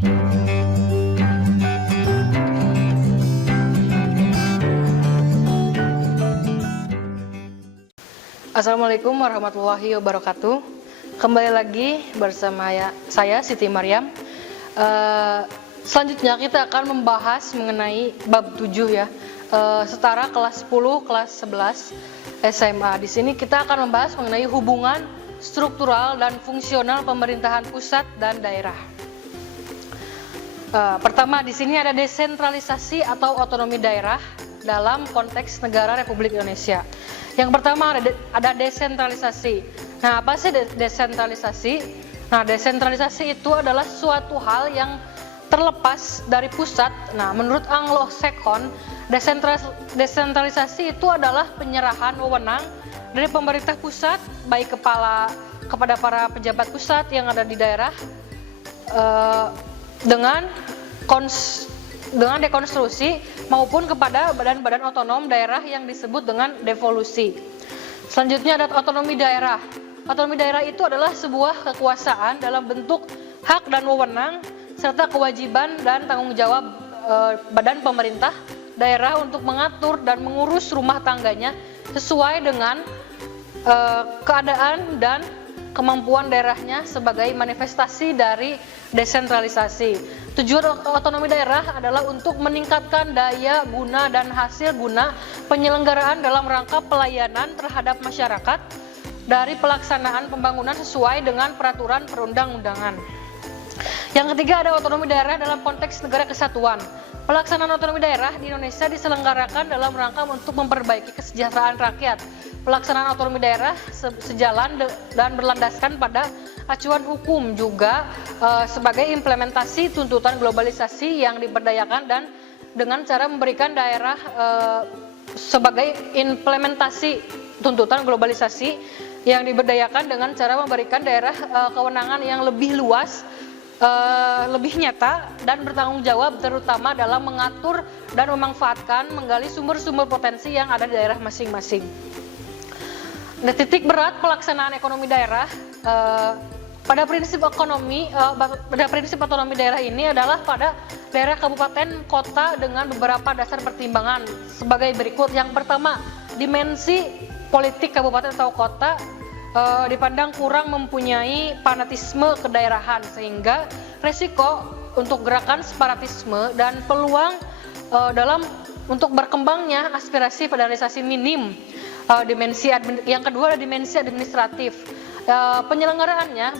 Assalamualaikum warahmatullahi wabarakatuh. Kembali lagi bersama saya Siti Maryam. Selanjutnya kita akan membahas mengenai bab 7 ya. Setara kelas 10, kelas 11 SMA. Di sini kita akan membahas mengenai hubungan struktural dan fungsional pemerintahan pusat dan daerah. Pertama, di sini ada desentralisasi atau otonomi daerah dalam konteks negara Republik Indonesia. Yang pertama ada desentralisasi. Nah, apa sih desentralisasi? Nah, desentralisasi itu adalah suatu hal yang terlepas dari pusat. Nah, menurut Anglo-Saxon, desentralisasi itu adalah penyerahan wewenang dari pemerintah pusat baik kepada para pejabat pusat yang ada di daerah dengan dekonstruksi maupun kepada badan-badan otonom daerah yang disebut dengan devolusi. Selanjutnya ada otonomi daerah. Otonomi daerah itu adalah sebuah kekuasaan dalam bentuk hak dan wewenang serta kewajiban dan tanggung jawab badan pemerintah daerah untuk mengatur dan mengurus rumah tangganya sesuai dengan keadaan dan kemampuan daerahnya sebagai manifestasi dari desentralisasi. Tujuan otonomi daerah adalah untuk meningkatkan daya guna dan hasil guna penyelenggaraan dalam rangka pelayanan terhadap masyarakat dari pelaksanaan pembangunan sesuai dengan peraturan perundang-undangan. Yang ketiga ada otonomi daerah dalam konteks negara kesatuan. Pelaksanaan otonomi daerah di Indonesia diselenggarakan dalam rangka untuk memperbaiki kesejahteraan rakyat. Pelaksanaan otonomi daerah sejalan dan berlandaskan pada acuan hukum juga sebagai implementasi tuntutan globalisasi yang diberdayakan dan dengan cara memberikan daerah sebagai implementasi tuntutan globalisasi yang diberdayakan dengan cara memberikan daerah kewenangan yang lebih luas, lebih nyata dan bertanggung jawab terutama dalam mengatur dan memanfaatkan menggali sumber-sumber potensi yang ada di daerah masing-masing. Nah, titik berat pelaksanaan ekonomi daerah pada prinsip otonomi daerah ini adalah pada daerah kabupaten kota dengan beberapa dasar pertimbangan sebagai berikut. Yang pertama, dimensi politik kabupaten atau kota dipandang kurang mempunyai fanatisme kedaerahan sehingga resiko untuk gerakan separatisme dan peluang untuk berkembangnya aspirasi federalisasi minim. Yang kedua adalah dimensi administratif. Penyelenggaraannya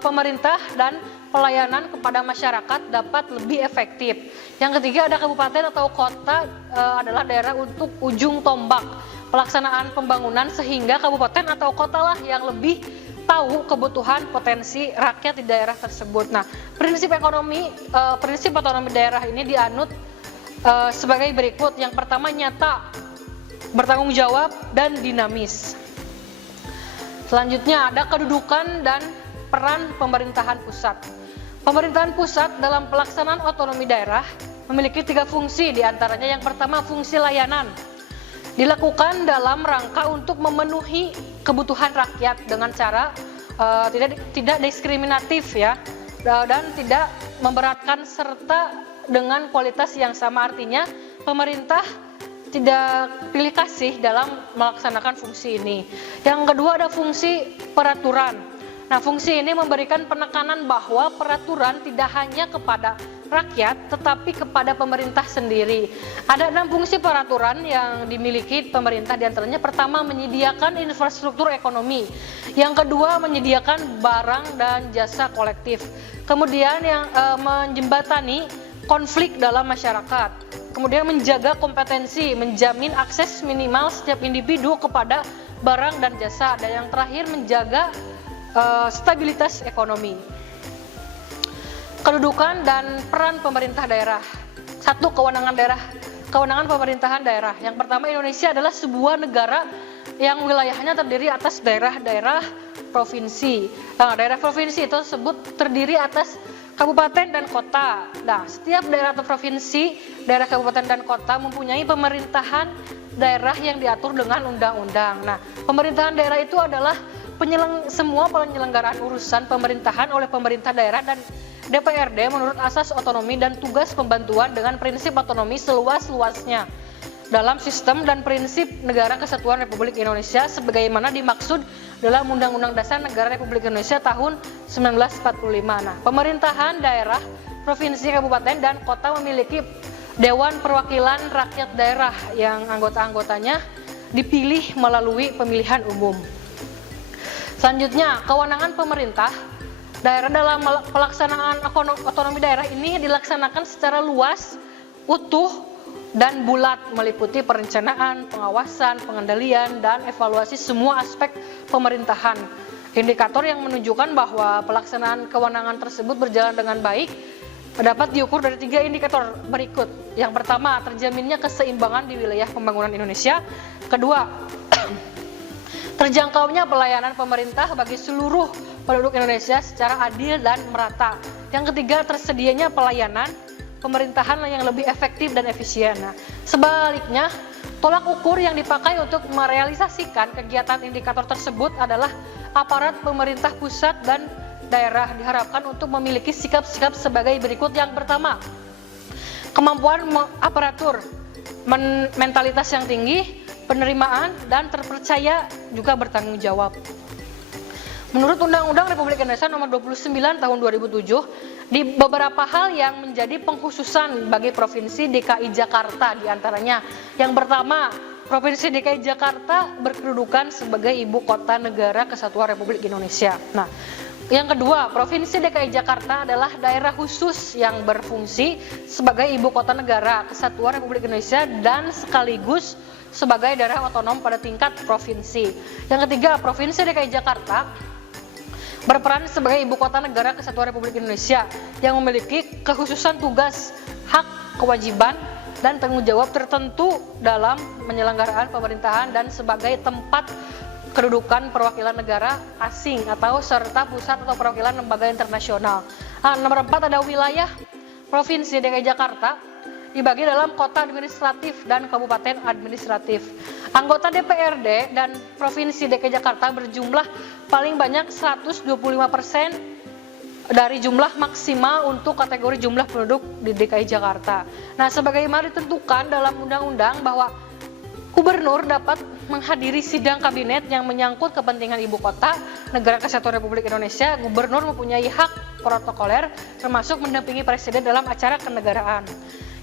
pemerintah dan pelayanan kepada masyarakat dapat lebih efektif. Yang ketiga ada kabupaten atau kota adalah daerah untuk ujung tombak pelaksanaan pembangunan sehingga kabupaten atau kota lah yang lebih tahu kebutuhan potensi rakyat di daerah tersebut. Nah, prinsip otonomi daerah ini dianut sebagai berikut. Yang pertama nyata, bertanggung jawab dan dinamis. Selanjutnya ada kedudukan dan peran pemerintahan pusat. Pemerintahan pusat dalam pelaksanaan otonomi daerah memiliki 3 fungsi, diantaranya yang pertama fungsi layanan. Dilakukan dalam rangka untuk memenuhi kebutuhan rakyat dengan cara tidak diskriminatif ya, dan tidak memberatkan serta dengan kualitas yang sama. Artinya pemerintah tidak pilih kasih dalam melaksanakan fungsi ini. Yang kedua ada fungsi peraturan. Nah, fungsi ini memberikan penekanan bahwa peraturan tidak hanya kepada rakyat tetapi kepada pemerintah sendiri. Ada 6 fungsi peraturan yang dimiliki pemerintah, diantaranya pertama menyediakan infrastruktur ekonomi, yang kedua menyediakan barang dan jasa kolektif, kemudian yang menjembatani konflik dalam masyarakat, kemudian menjaga kompetensi, menjamin akses minimal setiap individu kepada barang dan jasa, dan yang terakhir menjaga stabilitas ekonomi. Kedudukan dan peran pemerintah daerah. 1. Kewenangan pemerintahan daerah. Yang pertama, Indonesia adalah sebuah negara yang wilayahnya terdiri atas daerah-daerah provinsi. Nah, daerah provinsi itu terdiri atas kabupaten dan kota. Nah, setiap daerah atau provinsi, daerah kabupaten dan kota mempunyai pemerintahan daerah yang diatur dengan undang-undang. Nah, pemerintahan daerah itu adalah semua penyelenggaraan urusan pemerintahan oleh pemerintah daerah dan DPRD menurut asas otonomi dan tugas pembantuan dengan prinsip otonomi seluas-luasnya dalam sistem dan prinsip Negara Kesatuan Republik Indonesia sebagaimana dimaksud dalam Undang-Undang Dasar Negara Republik Indonesia tahun 1945. Nah, pemerintahan daerah, provinsi, kabupaten, dan kota memiliki Dewan Perwakilan Rakyat Daerah yang anggota-anggotanya dipilih melalui pemilihan umum. Selanjutnya, kewenangan pemerintah daerah dalam pelaksanaan otonomi daerah ini dilaksanakan secara luas, utuh, dan bulat meliputi perencanaan, pengawasan, pengendalian, dan evaluasi semua aspek pemerintahan. Indikator yang menunjukkan bahwa pelaksanaan kewenangan tersebut berjalan dengan baik dapat diukur dari 3 indikator berikut. Yang pertama, terjaminnya keseimbangan di wilayah pembangunan Indonesia. Kedua, terjangkaunya pelayanan pemerintah bagi seluruh penduduk Indonesia secara adil dan merata. Yang ketiga, tersedianya pelayanan pemerintahan yang lebih efektif dan efisien. Nah, sebaliknya, tolak ukur yang dipakai untuk merealisasikan kegiatan indikator tersebut adalah aparat pemerintah pusat dan daerah diharapkan untuk memiliki sikap-sikap sebagai berikut. Yang pertama, kemampuan aparatur, mentalitas yang tinggi, penerimaan, dan terpercaya juga bertanggung jawab. Menurut Undang-Undang Republik Indonesia Nomor 29 Tahun 2007, di beberapa hal yang menjadi pengkhususan bagi Provinsi DKI Jakarta diantaranya. Yang pertama, Provinsi DKI Jakarta berkedudukan sebagai Ibu Kota Negara Kesatuan Republik Indonesia. Nah, yang kedua, Provinsi DKI Jakarta adalah daerah khusus yang berfungsi sebagai Ibu Kota Negara Kesatuan Republik Indonesia dan sekaligus sebagai daerah otonom pada tingkat provinsi. Yang ketiga, Provinsi DKI Jakarta berperan sebagai Ibu Kota Negara Kesatuan Republik Indonesia yang memiliki kekhususan tugas, hak, kewajiban, dan tanggung jawab tertentu dalam penyelenggaraan pemerintahan dan sebagai tempat kedudukan perwakilan negara asing atau serta pusat atau perwakilan lembaga internasional. Nomor 4 ada wilayah Provinsi DKI Jakarta dibagi dalam kota administratif dan kabupaten administratif. Anggota DPRD dan Provinsi DKI Jakarta berjumlah paling banyak 125% dari jumlah maksimal untuk kategori jumlah penduduk di DKI Jakarta. Nah, sebagaimana ditentukan dalam undang-undang bahwa Gubernur dapat menghadiri sidang kabinet yang menyangkut kepentingan ibu kota Negara Kesatuan Republik Indonesia. Gubernur mempunyai hak protokoler termasuk mendampingi presiden dalam acara kenegaraan.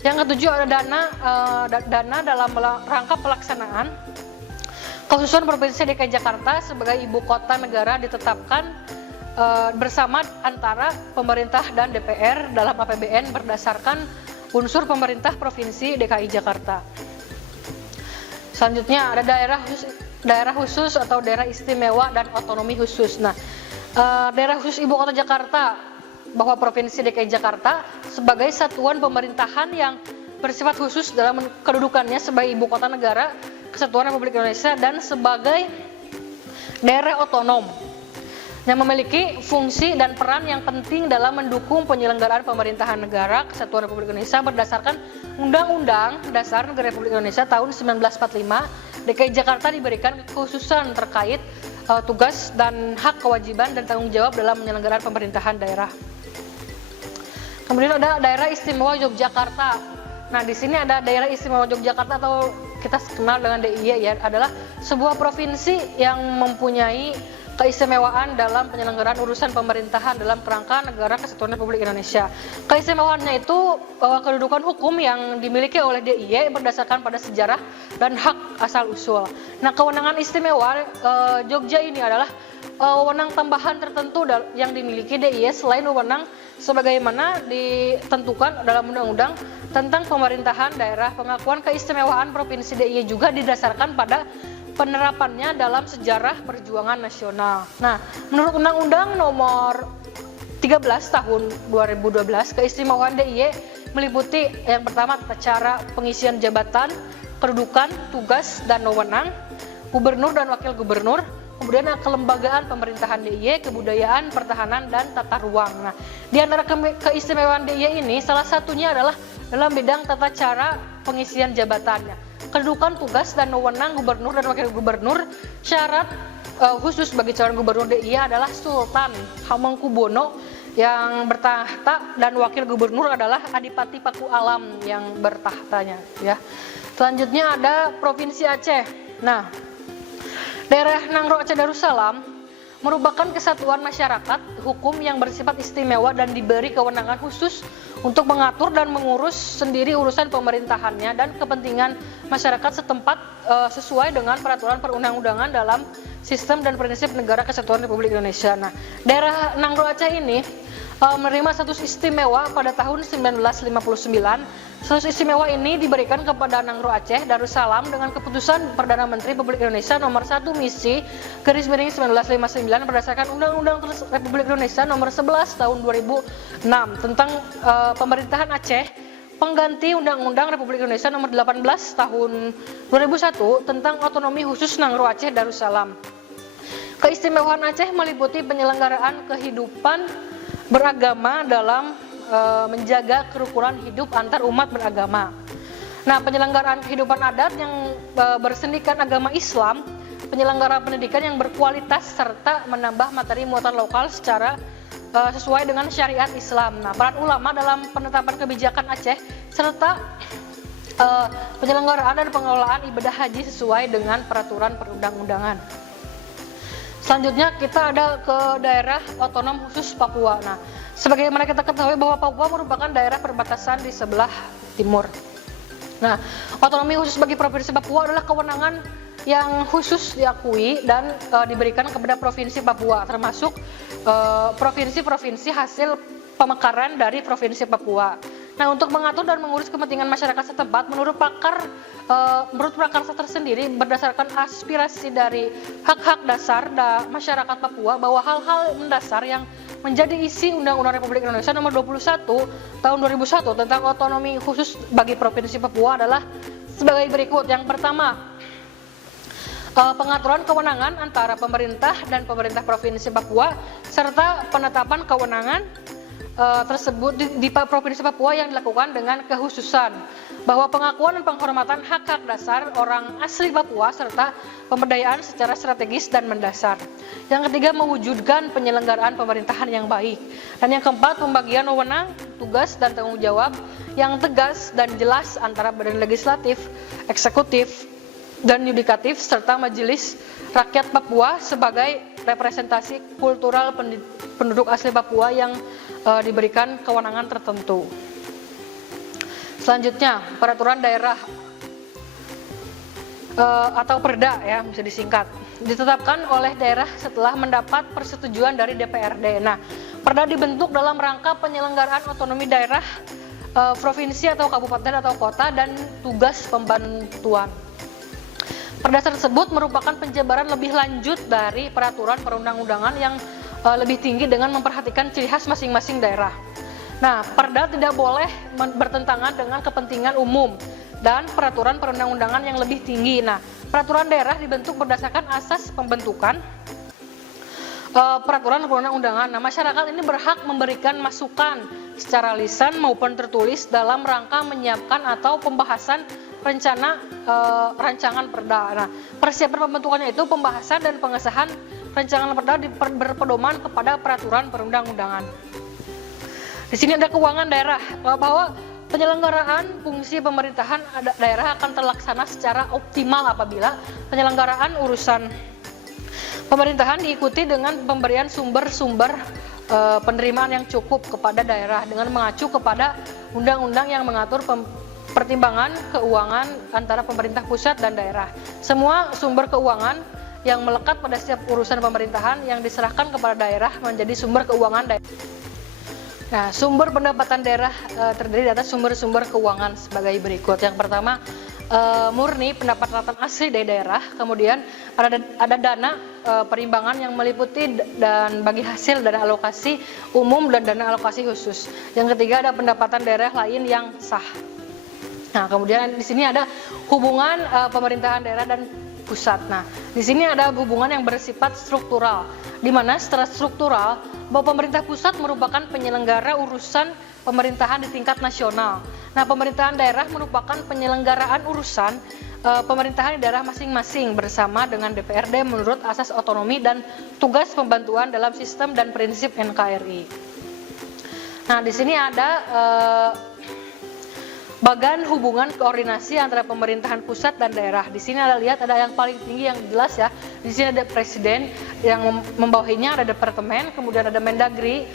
Yang ketujuh ada dana dalam rangka pelaksanaan kekhususan Provinsi DKI Jakarta sebagai ibu kota negara ditetapkan bersama antara pemerintah dan DPR dalam APBN berdasarkan unsur pemerintah Provinsi DKI Jakarta. Selanjutnya ada daerah khusus atau daerah istimewa dan otonomi khusus. Nah, daerah khusus ibu kota Jakarta bahwa Provinsi DKI Jakarta sebagai satuan pemerintahan yang bersifat khusus dalam kedudukannya sebagai ibu kota negara Kesatuan Republik Indonesia dan sebagai daerah otonom yang memiliki fungsi dan peran yang penting dalam mendukung penyelenggaraan pemerintahan negara Kesatuan Republik Indonesia berdasarkan Undang-Undang Dasar Negara Republik Indonesia tahun 1945. DKI Jakarta diberikan kekhususan terkait tugas dan hak, kewajiban dan tanggung jawab dalam penyelenggaraan pemerintahan daerah. Kemudian ada daerah istimewa Yogyakarta. Nah, di sini ada daerah istimewa Yogyakarta atau kita kenal dengan DIY ya, adalah sebuah provinsi yang mempunyai keistimewaan dalam penyelenggaraan urusan pemerintahan dalam kerangka Negara Kesatuan Republik Indonesia. Keistimewaannya itu bahwa kedudukan hukum yang dimiliki oleh DIY berdasarkan pada sejarah dan hak asal-usul. Nah, kewenangan istimewa Jogja ini adalah wewenang tambahan tertentu yang dimiliki DIY selain wewenang sebagaimana ditentukan dalam undang-undang tentang pemerintahan daerah. Pengakuan keistimewaan Provinsi DIY juga didasarkan pada penerapannya dalam sejarah perjuangan nasional. Nah, menurut Undang-Undang Nomor 13 Tahun 2012, keistimewaan DIY meliputi yang pertama cara pengisian jabatan, kedudukan, tugas dan wewenang gubernur dan wakil gubernur, kemudian kelembagaan pemerintahan DIY, kebudayaan, pertahanan dan tata ruang. Nah, di antara keistimewaan DIY ini salah satunya adalah dalam bidang tata cara pengisian jabatannya. Kedudukan, tugas dan wewenang gubernur dan wakil gubernur, syarat khusus bagi calon gubernur DIY adalah Sultan Hamengkubuwono yang bertahta dan wakil gubernur adalah Adipati Paku Alam yang bertahtanya ya. Selanjutnya ada Provinsi Aceh. Nah, daerah Nangro Aceh Darussalam merupakan kesatuan masyarakat hukum yang bersifat istimewa dan diberi kewenangan khusus untuk mengatur dan mengurus sendiri urusan pemerintahannya dan kepentingan masyarakat setempat sesuai dengan peraturan perundang-undangan dalam sistem dan prinsip negara kesatuan Republik Indonesia. Nah, daerah Nangro Aceh ini menerima status istimewa pada tahun 1959. Status istimewa ini diberikan kepada Nangro Aceh Darussalam dengan keputusan Perdana Menteri Republik Indonesia nomor 1 misi /1959 berdasarkan Undang-Undang Republik Indonesia nomor 11 tahun 2006 tentang pemerintahan Aceh, pengganti Undang-Undang Republik Indonesia nomor 18 tahun 2001 tentang otonomi khusus Nangro Aceh Darussalam. Keistimewaan Aceh meliputi penyelenggaraan kehidupan beragama dalam menjaga kerukunan hidup antar umat beragama. Nah, penyelenggaraan kehidupan adat yang bersendikan agama Islam, penyelenggaraan pendidikan yang berkualitas serta menambah materi muatan lokal secara sesuai dengan syariat Islam. Nah, peran ulama dalam penetapan kebijakan Aceh serta penyelenggaraan dan pengelolaan ibadah haji sesuai dengan peraturan perundang-undangan. Selanjutnya kita ada ke daerah otonom khusus Papua. Nah, sebagaimana kita ketahui bahwa Papua merupakan daerah perbatasan di sebelah timur. Nah, otonomi khusus bagi Provinsi Papua adalah kewenangan yang khusus diakui dan diberikan kepada Provinsi Papua, termasuk provinsi-provinsi hasil pemekaran dari Provinsi Papua. Nah, untuk mengatur dan mengurus kepentingan masyarakat setempat menurut pakar tersendiri berdasarkan aspirasi dari hak-hak dasar masyarakat Papua bahwa hal-hal mendasar yang menjadi isi Undang-Undang Republik Indonesia nomor 21 tahun 2001 tentang otonomi khusus bagi Provinsi Papua adalah sebagai berikut. Yang pertama, pengaturan kewenangan antara pemerintah dan pemerintah Provinsi Papua serta penetapan kewenangan tersebut di Provinsi Papua yang dilakukan dengan kekhususan bahwa pengakuan dan penghormatan hak-hak dasar orang asli Papua serta pemberdayaan secara strategis dan mendasar. Yang ketiga, mewujudkan penyelenggaraan pemerintahan yang baik. Dan yang keempat, pembagian wewenang, tugas dan tanggung jawab yang tegas dan jelas antara badan legislatif, eksekutif, dan yudikatif serta majelis rakyat Papua sebagai representasi kultural penduduk asli Papua yang diberikan kewenangan tertentu. Selanjutnya, peraturan daerah atau perda ya bisa disingkat, ditetapkan oleh daerah setelah mendapat persetujuan dari DPRD. Nah, perda dibentuk dalam rangka penyelenggaraan otonomi daerah, provinsi atau kabupaten atau kota dan tugas pembantuan. Perda tersebut merupakan penjabaran lebih lanjut dari peraturan perundang-undangan yang lebih tinggi dengan memperhatikan ciri khas masing-masing daerah. Nah, perda tidak boleh bertentangan dengan kepentingan umum dan peraturan perundang-undangan yang lebih tinggi. Nah, peraturan daerah dibentuk berdasarkan asas pembentukan peraturan perundang-undangan. Nah, masyarakat ini berhak memberikan masukan secara lisan maupun tertulis dalam rangka menyiapkan atau pembahasan rancangan perda. Nah, persiapan pembentukannya itu pembahasan dan pengesahan rancangan perda berpedoman kepada peraturan perundang-undangan. Di sini ada keuangan daerah, bahwa penyelenggaraan fungsi pemerintahan daerah akan terlaksana secara optimal apabila penyelenggaraan urusan pemerintahan diikuti dengan pemberian sumber-sumber penerimaan yang cukup kepada daerah dengan mengacu kepada undang-undang yang mengatur pertimbangan keuangan antara pemerintah pusat dan daerah. Semua sumber keuangan yang melekat pada setiap urusan pemerintahan yang diserahkan kepada daerah menjadi sumber keuangan daerah. Nah, sumber pendapatan daerah terdiri atas sumber-sumber keuangan sebagai berikut. Yang pertama, murni pendapatan asli dari daerah, kemudian ada dana perimbangan yang meliputi dan bagi hasil dana alokasi umum dan dana alokasi khusus. Yang ketiga, ada pendapatan daerah lain yang sah. Nah, kemudian di sini ada hubungan pemerintahan daerah dan pusat. Nah, di sini ada hubungan yang bersifat struktural, di mana secara struktural bahwa pemerintah pusat merupakan penyelenggara urusan pemerintahan di tingkat nasional. Nah, pemerintahan daerah merupakan penyelenggaraan urusan pemerintahan di daerah masing-masing bersama dengan DPRD menurut asas otonomi dan tugas pembantuan dalam sistem dan prinsip NKRI. Nah, di sini ada bagan hubungan koordinasi antara pemerintahan pusat dan daerah. Di sini ada lihat ada yang paling tinggi yang jelas ya. Di sini ada presiden, yang membawahinya ada departemen, kemudian ada Mendagri,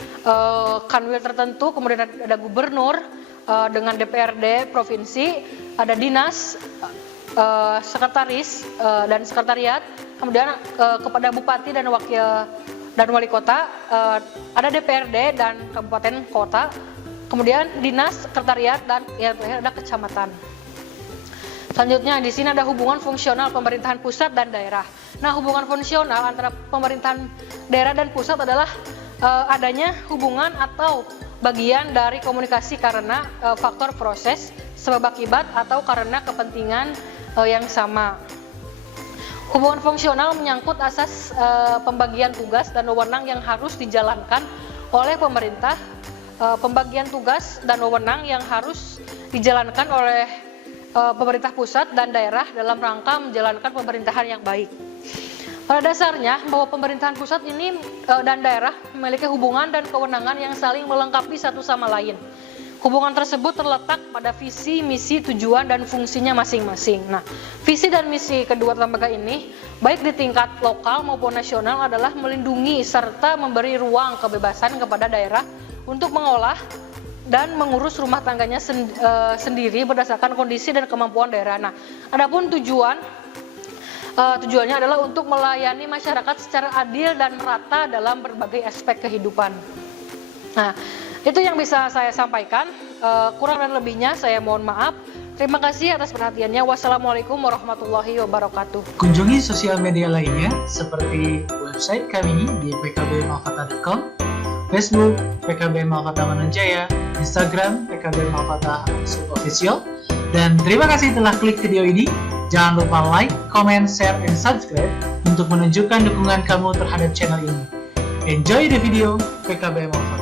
kanwil tertentu, kemudian ada gubernur dengan DPRD provinsi, ada dinas, sekretaris dan sekretariat, kemudian kepada bupati dan wakil dan wali kota, ada DPRD dan kabupaten kota. Kemudian dinas, sekretariat, dan ya ada kecamatan. Selanjutnya di sini ada hubungan fungsional pemerintahan pusat dan daerah. Nah, hubungan fungsional antara pemerintahan daerah dan pusat adalah adanya hubungan atau bagian dari komunikasi karena faktor proses, sebab akibat, atau karena kepentingan yang sama. Hubungan fungsional menyangkut asas pembagian tugas dan wewenang yang harus dijalankan oleh pemerintah, pembagian tugas dan wewenang yang harus dijalankan oleh pemerintah pusat dan daerah dalam rangka menjalankan pemerintahan yang baik. Pada dasarnya bahwa pemerintahan pusat ini dan daerah memiliki hubungan dan kewenangan yang saling melengkapi satu sama lain. Hubungan tersebut terletak pada visi, misi, tujuan, dan fungsinya masing-masing. Nah, visi dan misi kedua lembaga ini, baik di tingkat lokal maupun nasional, adalah melindungi serta memberi ruang kebebasan kepada daerah untuk mengolah dan mengurus rumah tangganya sendiri berdasarkan kondisi dan kemampuan daerah. Nah, adapun tujuannya adalah untuk melayani masyarakat secara adil dan merata dalam berbagai aspek kehidupan. Nah, itu yang bisa saya sampaikan. Kurang dan lebihnya saya mohon maaf. Terima kasih atas perhatiannya. Wassalamualaikum warahmatullahi wabarakatuh. Kunjungi sosial media lainnya seperti website kami di pkbmalkata.com, Facebook PKB Malkata Mananjaya, Instagram PKB Malkata _official, dan terima kasih telah klik video ini. Jangan lupa like, comment, share, and subscribe untuk menunjukkan dukungan kamu terhadap channel ini. Enjoy the video PKB Malkata.